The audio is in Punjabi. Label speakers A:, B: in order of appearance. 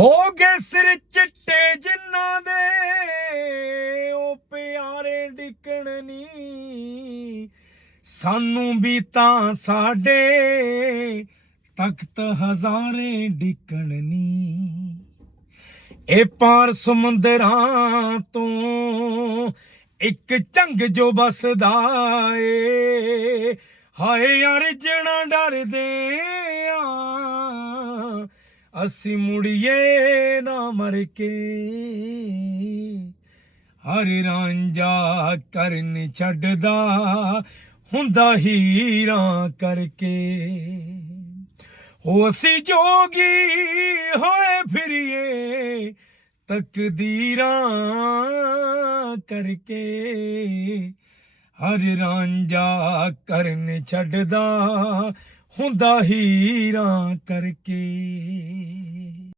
A: ਹੋ ਗਏ ਸਿਰ ਚਿੱਟੇ ਜਿਨ੍ਹਾਂ ਦੇ, ਉਹ ਪਿਆਰੇ ਡਿੱਕਣ ਨੀ। ਸਾਨੂੰ ਵੀ ਤਾਂ ਸਾਡੇ ਤਖਤ ਹਜ਼ਾਰੇ ਡਿੱਕਣ ਨੀ। ਇਹ ਪਾਰ ਸਮੁੰਦਰਾਂ ਤੋਂ ਇੱਕ ਝੰਗ ਜੋ ਬਸਦਾ ਏ। ਹਾਏ ਯਾਰ ਜਣਾ ਡਰਦੇ ਅਸੀਂ ਮੁੜੀਏ ਨਾ ਮਰ ਕੇ। ਹਰ ਰਾਂਝਾ ਕਰਨ ਛੱਡਦਾ ਹੁੰਦਾ ਹੀਰਾ ਕਰਕੇ। ਹੋ ਅਸੀਂ ਜੋਗੀ ਹੋਏ ਫਿਰੀਏ ਤਕਦੀਰਾਂ ਕਰਕੇ। ਹਰ ਰਾਂਝਾ ਕਰਨ ਛੱਡਦਾ ਹੁੰਦਾ ਹੀਰਾ ਕਰਕੇ।